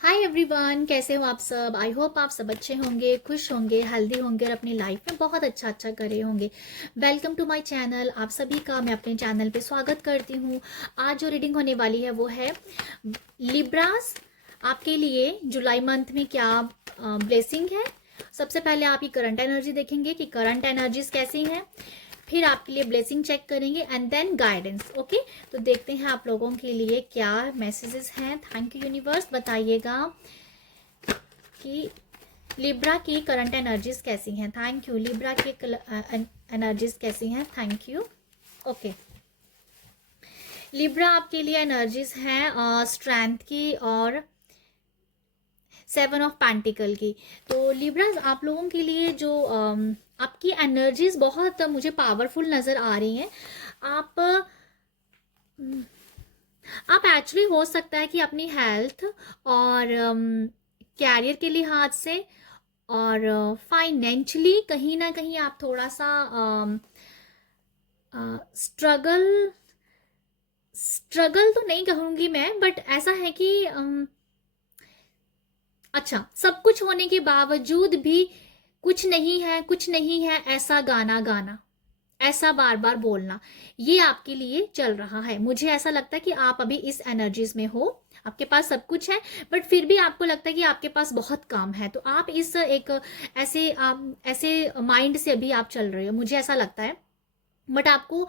Hi everyone, कैसे हो आप सब। आई होप आप सब अच्छे होंगे, खुश होंगे, हेल्दी होंगे और अपनी लाइफ में बहुत अच्छा अच्छा कर रहे होंगे। Welcome to my channel. आप सभी का मैं अपने चैनल पे स्वागत करती हूँ। आज जो रीडिंग होने वाली है वो है लिब्रास। आपके लिए जुलाई मंथ में क्या ब्लेसिंग है। सबसे पहले आप ये करंट एनर्जी देखेंगे कि करंट एनर्जीज कैसी हैं, फिर आपके लिए ब्लेसिंग चेक करेंगे एंड देन गाइडेंस। ओके, तो देखते हैं आप लोगों के लिए क्या मैसेजेस हैं। थैंक यू यूनिवर्स, बताइएगा कि लिब्रा की करंट एनर्जीज कैसी हैं। Thank you. लिब्रा की एनर्जीज कैसी हैं। Thank you. ओके, लिब्रा आपके लिए एनर्जीज हैं स्ट्रेंथ की और 7 ऑफ पेंटिकल की। तो लिब्रा आप लोगों के लिए जो आपकी एनर्जीज बहुत मुझे पावरफुल नजर आ रही हैं। आप आप एक्चुअली हो सकता है कि अपनी हेल्थ और कैरियर के लिहाज से और फाइनेंशियली कहीं ना कहीं आप थोड़ा सा स्ट्रगल स्ट्रगल तो नहीं कहूंगी मैं, बट ऐसा है कि अच्छा, सब कुछ होने के बावजूद भी कुछ नहीं है, कुछ नहीं है, ऐसा गाना गाना, ऐसा बार बार बोलना, ये आपके लिए चल रहा है। मुझे ऐसा लगता है कि आप अभी इस एनर्जीज में हो। आपके पास सब कुछ है बट फिर भी आपको लगता है कि आपके पास बहुत काम है। तो आप इस एक ऐसे माइंड से अभी आप चल रहे हो, मुझे ऐसा लगता है। बट आपको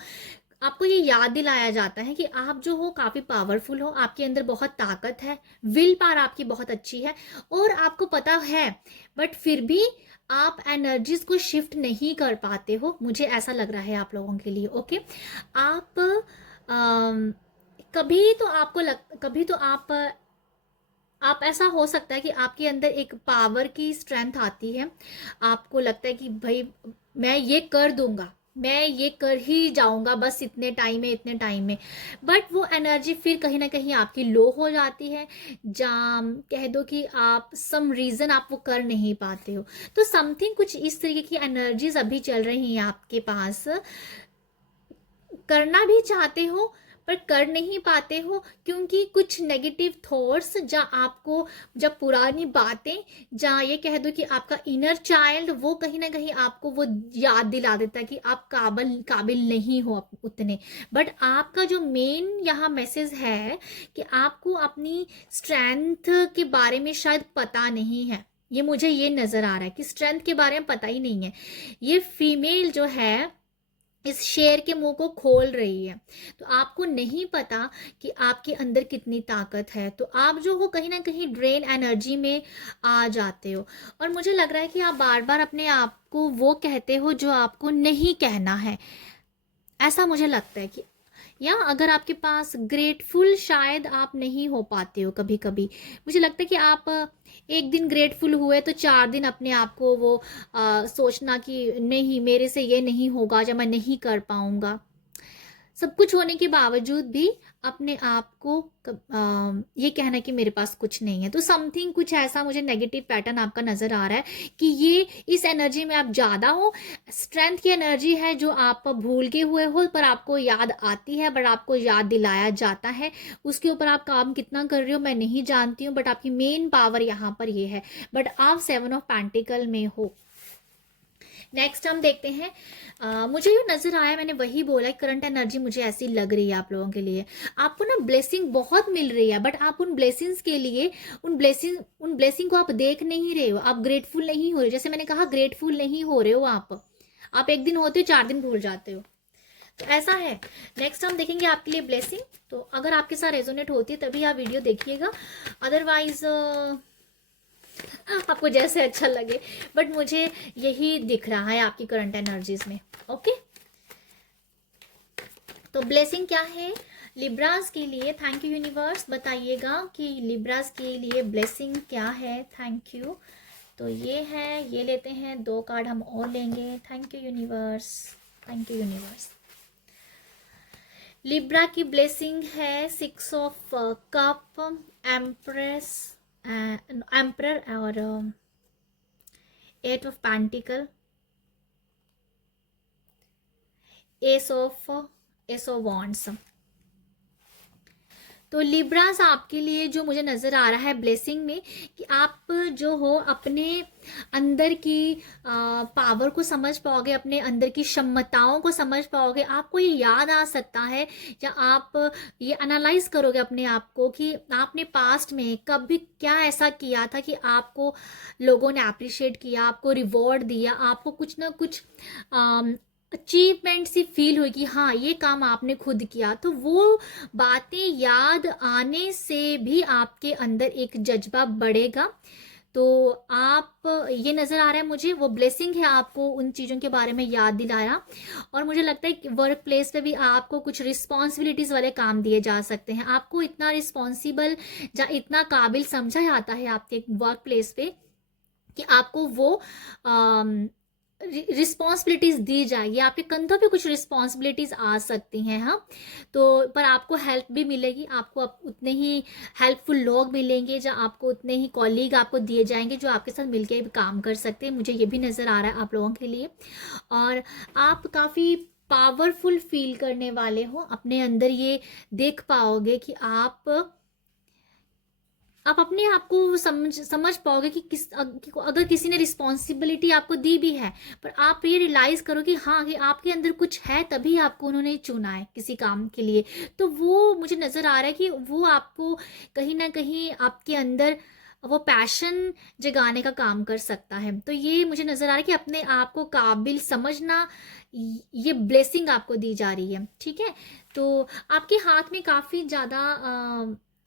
आपको ये याद दिलाया जाता है कि आप जो हो काफी पावरफुल हो, आपके अंदर बहुत ताकत है, विल पावर आपकी बहुत अच्छी है और आपको पता है, बट फिर भी आप एनर्जीज को शिफ्ट नहीं कर पाते हो। मुझे ऐसा लग रहा है आप लोगों के लिए। ओके, आप कभी तो कभी तो आप ऐसा हो सकता है कि आपके अंदर एक पावर की स्ट्रेंथ आती है। आपको लगता है कि भाई मैं ये कर दूंगा, मैं ये कर ही जाऊंगा, बस इतने टाइम में, इतने टाइम में। बट वो एनर्जी फिर कहीं ना कहीं आपकी लो हो जाती है। जाम कह दो कि आप सम रीजन आप वो कर नहीं पाते हो। तो समथिंग कुछ इस तरीके की एनर्जीज अभी चल रही हैं आपके पास। करना भी चाहते हो पर कर नहीं पाते हो क्योंकि कुछ नेगेटिव थॉट्स, जहाँ आपको जब पुरानी बातें, जहाँ ये कह दो कि आपका इनर चाइल्ड वो कहीं ना कहीं आपको वो याद दिला देता है कि आप काबिल काबिल नहीं हो उतने। बट आपका जो मेन यहाँ मैसेज है कि आपको अपनी स्ट्रेंथ के बारे में शायद पता नहीं है। ये मुझे ये नजर आ रहा है कि स्ट्रेंथ के बारे में पता ही नहीं है। ये फीमेल जो है इस शेर के मुंह को खोल रही है। तो आपको नहीं पता कि आपके अंदर कितनी ताकत है। तो आप जो हो कहीं ना कहीं ड्रेन एनर्जी में आ जाते हो। और मुझे लग रहा है कि आप बार बार अपने आप को वो कहते हो जो आपको नहीं कहना है। ऐसा मुझे लगता है कि, या अगर आपके पास ग्रेटफुल शायद आप नहीं हो पाते हो कभी कभी। मुझे लगता है कि आप एक दिन ग्रेटफुल हुए तो 4 दिन अपने आप को वो सोचना कि नहीं, मेरे से ये नहीं होगा, जब मैं नहीं कर पाऊंगा। सब कुछ होने के बावजूद भी अपने आप को ये कहना कि मेरे पास कुछ नहीं है। तो समथिंग कुछ ऐसा मुझे नेगेटिव पैटर्न आपका नजर आ रहा है कि ये इस एनर्जी में आप ज्यादा हो। स्ट्रेंथ की एनर्जी है जो आप भूल के हुए हो पर आपको याद आती है, बट आपको याद दिलाया जाता है। उसके ऊपर आप काम कितना कर रहे हो मैं नहीं जानती हूँ, बट आपकी मेन पावर यहाँ पर ये है। बट आप 7 ऑफ पेंटिकल में हो। नेक्स्ट हम देखते हैं। मुझे जो नजर आया मैंने वही बोला, करंट एनर्जी मुझे ऐसी लग रही है आप लोगों के लिए। आपको ना ब्लेसिंग बहुत मिल रही है बट आप उन ब्लेसिंग्स के लिए, उन ब्लेसिंग को आप देख नहीं रहे हो। आप ग्रेटफुल नहीं हो रहे, जैसे मैंने कहा ग्रेटफुल नहीं हो रहे हो आप एक दिन होते हो 4 दिन भूल जाते हो। तो ऐसा है। नेक्स्ट हम देखेंगे आपके लिए ब्लेसिंग। तो अगर आपके साथ रेजोनेट होती है तभी आप वीडियो देखिएगा, अदरवाइज आपको जैसे अच्छा लगे। बट मुझे यही दिख रहा है आपकी करंट एनर्जीज में। ओके, तो ब्लेसिंग क्या है लिब्रास के लिए। थैंक यू यूनिवर्स, बताइएगा कि लिब्रास के लिए ब्लेसिंग क्या है। Thank you. तो ये है, ये लेते हैं 2 कार्ड हम और लेंगे। Thank you universe, thank you universe. Libra की ब्लेसिंग है 6 ऑफ कप, एम्प्रेस, एम्प्रर और 8 of pentacle, S of wands. तो लिब्रास आपके लिए जो मुझे नज़र आ रहा है ब्लेसिंग में, कि आप जो हो अपने अंदर की पावर को समझ पाओगे, अपने अंदर की क्षमताओं को समझ पाओगे। आपको ये याद आ सकता है, या आप ये एनालाइज करोगे अपने आप को कि आपने पास्ट में कभी क्या ऐसा किया था कि आपको लोगों ने अप्रिशिएट किया, आपको रिवॉर्ड दिया, आपको कुछ ना कुछ अचीवमेंट सी फील हुई कि हाँ ये काम आपने खुद किया। तो वो बातें याद आने से भी आपके अंदर एक जज्बा बढ़ेगा। तो आप, ये नज़र आ रहा है मुझे, वो ब्लेसिंग है आपको उन चीज़ों के बारे में याद दिलाया। और मुझे लगता है कि वर्क प्लेस पे भी आपको कुछ रिस्पॉन्सिबिलिटीज़ वाले काम दिए जा सकते हैं। आपको इतना रिस्पॉन्सिबल या इतना काबिल समझा जाता है आपके वर्क प्लेस पे कि आपको वो रिस्पॉन्सिबिलिटीज दी जाएगी, आपके कंधों पे कुछ रिस्पॉन्सिबिलिटीज आ सकती हैं। हाँ, तो पर आपको हेल्प भी मिलेगी, आपको उतने ही हेल्पफुल लोग मिलेंगे, जो आपको उतने ही कॉलीग आपको दिए जाएंगे जो आपके साथ मिलकर काम कर सकते हैं। मुझे ये भी नज़र आ रहा है आप लोगों के लिए। और आप काफ़ी पावरफुल फील करने वाले हो, अपने अंदर ये देख पाओगे कि आप अपने आप को समझ पाओगे कि अगर किसी ने रिस्पॉन्सिबिलिटी आपको दी भी है, पर आप ये रियलाइज करो कि हाँ कि आपके अंदर कुछ है, तभी आपको उन्होंने चुना है किसी काम के लिए। तो वो मुझे नज़र आ रहा है कि वो आपको कहीं ना कहीं आपके अंदर वो पैशन जगाने का काम कर सकता है। तो ये मुझे नज़र आ रहा है कि अपने आप को काबिल समझना, ये ब्लेसिंग आपको दी जा रही है। ठीक है, तो आपके हाथ में काफ़ी ज़्यादा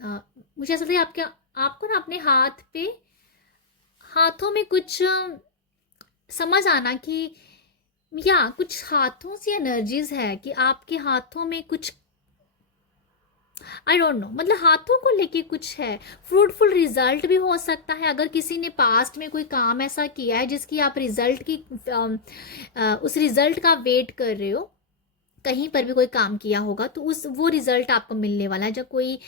मुझे ऐसा लगता है आपको ना अपने हाथों में कुछ समझ आना कि या कुछ हाथों से एनर्जीज है कि आपके हाथों में कुछ, आई डोंट नो, मतलब हाथों को लेके कुछ है। फ्रूटफुल रिजल्ट भी हो सकता है, अगर किसी ने पास्ट में कोई काम ऐसा किया है जिसकी आप रिजल्ट की उस रिजल्ट का वेट कर रहे हो, कहीं पर भी कोई काम किया होगा तो वो रिजल्ट आपको मिलने वाला है। जब कोई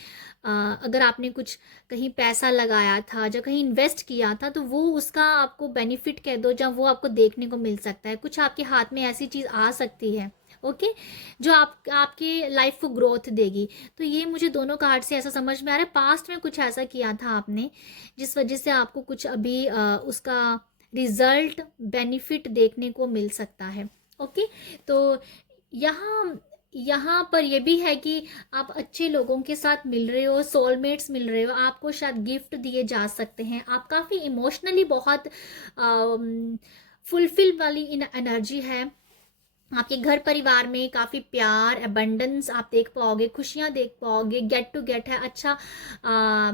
अगर आपने कुछ कहीं पैसा लगाया था, जब कहीं इन्वेस्ट किया था, तो वो उसका आपको बेनिफिट कह दो, जब वो आपको देखने को मिल सकता है। कुछ आपके हाथ में ऐसी चीज़ आ सकती है, ओके, जो आपके लाइफ को ग्रोथ देगी। तो ये मुझे दोनों कार्ड से ऐसा समझ में आ रहा है, पास्ट में कुछ ऐसा किया था आपने जिस वजह से आपको कुछ अभी उसका रिजल्ट बेनिफिट देखने को मिल सकता है। ओके, तो यहाँ यहाँ पर ये भी है कि आप अच्छे लोगों के साथ मिल रहे हो, सोलमेट्स मिल रहे हो, आपको शायद गिफ्ट दिए जा सकते हैं। आप काफ़ी इमोशनली बहुत फुलफिल वाली इन एनर्जी है। आपके घर परिवार में काफ़ी प्यार, अबंडेंस आप देख पाओगे, खुशियाँ देख पाओगे, गेट टू गेट है,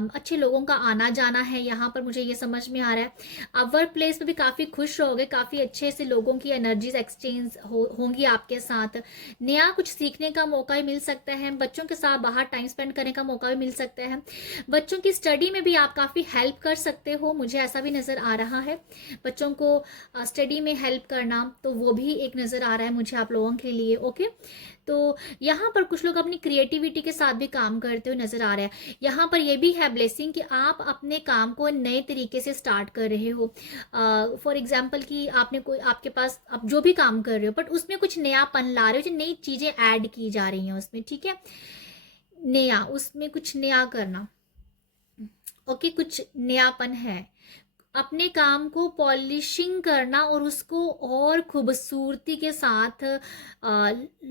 अच्छे लोगों का आना जाना है यहाँ पर, मुझे ये समझ में आ रहा है। आप वर्क प्लेस पे भी काफ़ी खुश रहोगे, काफ़ी अच्छे से लोगों की एनर्जीज एक्सचेंज होंगी आपके साथ। नया कुछ सीखने का मौका भी मिल सकता है, बच्चों के साथ बाहर टाइम स्पेंड करने का मौका भी मिल सकता है। बच्चों की स्टडी में भी आप काफ़ी हेल्प कर सकते हो, मुझे ऐसा भी नज़र आ रहा है। बच्चों को स्टडी में हेल्प करना, तो वो भी एक नज़र आ रहा है मुझे आप लोगों के लिए। ओके, तो यहाँ पर कुछ लोग अपनी क्रिएटिविटी के साथ भी काम करते हुए नजर आ रहे हैं। यहाँ पर ये भी है ब्लेसिंग कि आप अपने काम को नए तरीके से स्टार्ट कर रहे हो। फॉर एग्जाम्पल कि आपने कोई, आपके पास आप जो भी काम कर रहे हो बट उसमें कुछ नयापन ला रहे हो, जो नई चीज़ें ऐड की जा रही हैं उसमें। ठीक है, नया, उसमें कुछ नया करना, ओके, कुछ नयापन है, अपने काम को पॉलिशिंग करना और उसको और खूबसूरती के साथ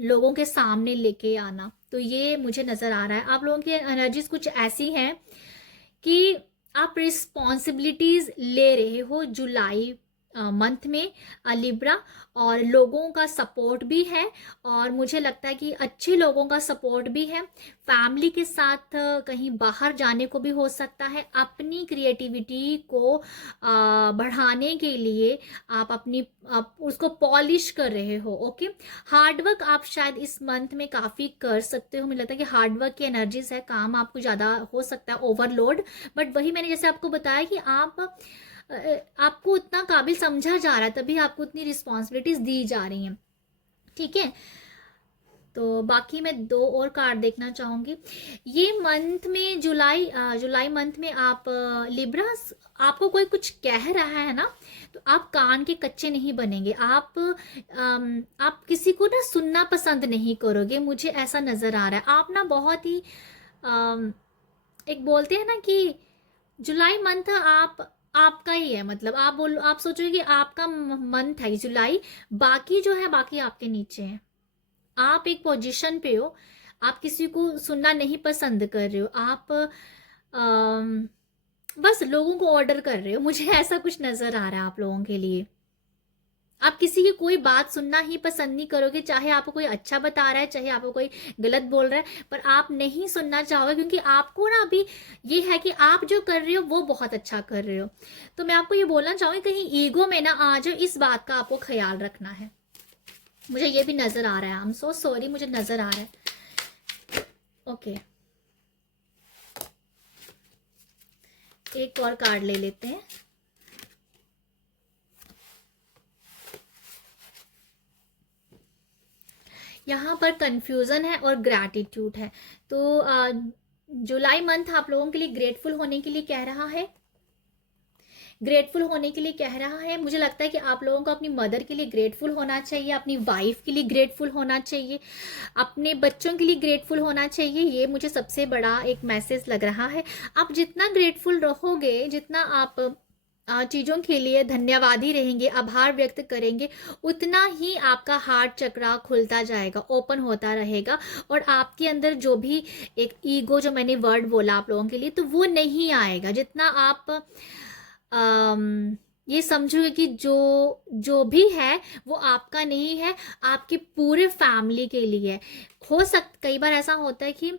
लोगों के सामने लेके आना। तो ये मुझे नज़र आ रहा है आप लोगों की एनर्जीज कुछ ऐसी हैं कि आप रिस्पॉन्सिबिलिटीज़ ले रहे हो जुलाई मंथ में लिब्रा, और लोगों का सपोर्ट भी है, और मुझे लगता है कि अच्छे लोगों का सपोर्ट भी है। फैमिली के साथ कहीं बाहर जाने को भी हो सकता है। अपनी क्रिएटिविटी को बढ़ाने के लिए आप उसको पॉलिश कर रहे हो। ओके, हार्डवर्क आप शायद इस मंथ में काफ़ी कर सकते हो। मुझे लगता है कि हार्डवर्क की एनर्जीज है, काम आपको ज़्यादा हो सकता है ओवरलोड, बट वही मैंने जैसे आपको बताया कि आपको उतना काबिल समझा जा रहा है, तभी आपको उतनी रिस्पॉन्सिबिलिटीज दी जा रही हैं। ठीक है, तो बाकी मैं 2 और कार्ड देखना चाहूँगी। ये मंथ में जुलाई मंथ में आप लिब्रास, आपको कोई कुछ कह रहा है ना, तो आप कान के कच्चे नहीं बनेंगे। आप किसी को ना सुनना पसंद नहीं करोगे, मुझे ऐसा नज़र आ रहा है। आप ना बहुत ही अम, एक बोलते हैं ना कि जुलाई मंथ आपका ही है, मतलब आप सोचोगे कि आपका मंथ है जुलाई, बाकी जो है बाकी आपके नीचे है। आप एक पोजीशन पे हो, आप किसी को सुनना नहीं पसंद कर रहे हो, आप अम, बस लोगों को ऑर्डर कर रहे हो। मुझे ऐसा कुछ नजर आ रहा है आप लोगों के लिए। आप किसी की कोई बात सुनना ही पसंद नहीं करोगे, चाहे आपको कोई अच्छा बता रहा है, चाहे आपको कोई गलत बोल रहा है, पर आप नहीं सुनना चाहोगे, क्योंकि आपको ना अभी ये है कि आप जो कर रहे हो वो बहुत अच्छा कर रहे हो। तो मैं आपको ये बोलना चाहूंगी, कहीं ईगो में ना आ जाओ, इस बात का आपको ख्याल रखना है। मुझे ये भी नजर आ रहा है, आई एम सो सॉरी, मुझे नजर आ रहा है। ओके, एक और कार्ड ले लेते हैं। यहाँ पर कंफ्यूजन है और ग्रैटिट्यूड है। तो जुलाई मंथ आप लोगों के लिए ग्रेटफुल होने के लिए कह रहा है, ग्रेटफुल होने के लिए कह रहा है। मुझे लगता है कि आप लोगों को अपनी मदर के लिए ग्रेटफुल होना चाहिए, अपनी वाइफ के लिए ग्रेटफुल होना चाहिए, अपने बच्चों के लिए ग्रेटफुल होना चाहिए। ये मुझे सबसे बड़ा एक मैसेज लग रहा है। आप जितना ग्रेटफुल रहोगे, जितना आप चीज़ों के लिए धन्यवादी रहेंगे, आभार व्यक्त करेंगे, उतना ही आपका हार्ट चक्रा खुलता जाएगा, ओपन होता रहेगा, और आपके अंदर जो भी एक ईगो, जो मैंने वर्ड बोला आप लोगों के लिए, तो वो नहीं आएगा। जितना आप ये समझोगे कि जो जो भी है वो आपका नहीं है, आपके पूरे फैमिली के लिए है। कई बार ऐसा होता है कि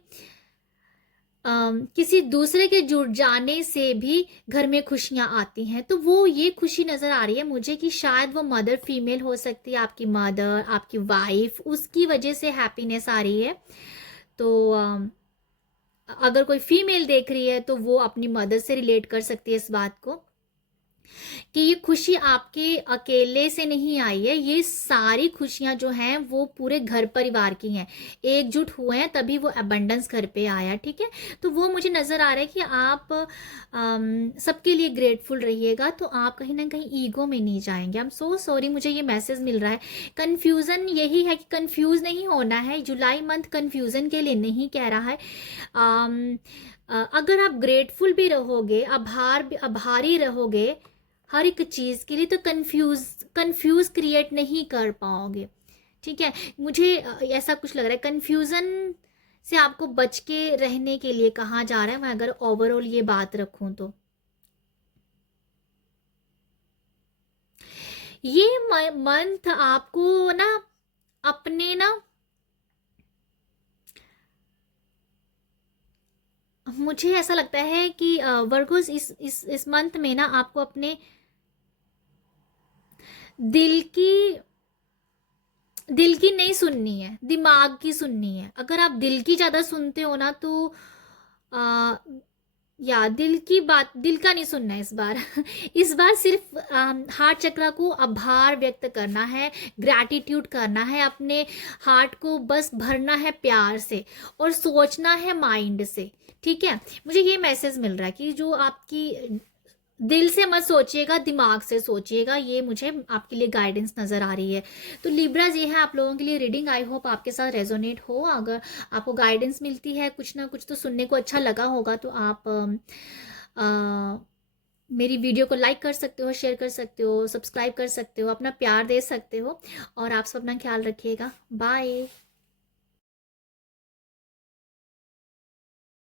किसी दूसरे के जुड़ जाने से भी घर में खुशियां आती हैं, तो वो ये खुशी नजर आ रही है मुझे कि शायद वो मदर फीमेल हो सकती है, आपकी मदर, आपकी वाइफ, उसकी वजह से हैप्पीनेस आ रही है। तो अगर कोई फीमेल देख रही है तो वो अपनी मदर से रिलेट कर सकती है इस बात को, कि ये खुशी आपके अकेले से नहीं आई है, ये सारी खुशियां जो हैं वो पूरे घर परिवार की हैं, एकजुट हुए हैं तभी वो अबंडेंस घर पे आया। ठीक है, तो वो मुझे नज़र आ रहा है कि आप सबके लिए ग्रेटफुल रहिएगा, तो आप कहीं ना कहीं ईगो में नहीं जाएंगे। आई एम सो सॉरी, मुझे ये मैसेज मिल रहा है। कन्फ्यूज़न यही है कि कन्फ्यूज़ नहीं होना है। जुलाई मंथ कन्फ्यूज़न के लिए नहीं कह रहा है। अगर आप ग्रेटफुल भी रहोगे, आभारी रहोगे हर एक चीज़ के लिए, तो कंफ्यूज क्रिएट नहीं कर पाओगे। ठीक है, मुझे ऐसा कुछ लग रहा है। कंफ्यूजन से आपको बच के रहने के लिए कहा जा रहा है, मैं अगर ओवरऑल ये बात रखूं तो। ये मंथ आपको ना अपने ना, मुझे ऐसा लगता है कि वर्गोस इस मंथ में ना आपको अपने दिल की दिल की नहीं सुननी है, दिमाग की सुननी है। अगर आप दिल की ज़्यादा सुनते हो ना तो आ, या दिल का नहीं सुनना है इस बार। इस बार सिर्फ हार्ट चक्रा को आभार व्यक्त करना है, ग्रैटिट्यूड करना है, अपने हार्ट को बस भरना है प्यार से, और सोचना है माइंड से। ठीक है, मुझे ये मैसेज मिल रहा है कि जो आपकी दिल से मत सोचिएगा, दिमाग से सोचिएगा। ये मुझे आपके लिए गाइडेंस नज़र आ रही है। तो लिब्राज, ये है आप लोगों के लिए रीडिंग। आई होप आपके साथ रेजोनेट हो। अगर आपको गाइडेंस मिलती है, कुछ ना कुछ तो सुनने को अच्छा लगा होगा, तो आप मेरी वीडियो को लाइक कर सकते हो, शेयर कर सकते हो, सब्सक्राइब कर सकते हो, अपना प्यार दे सकते हो, और आप सब अपना ख्याल रखिएगा। बाय।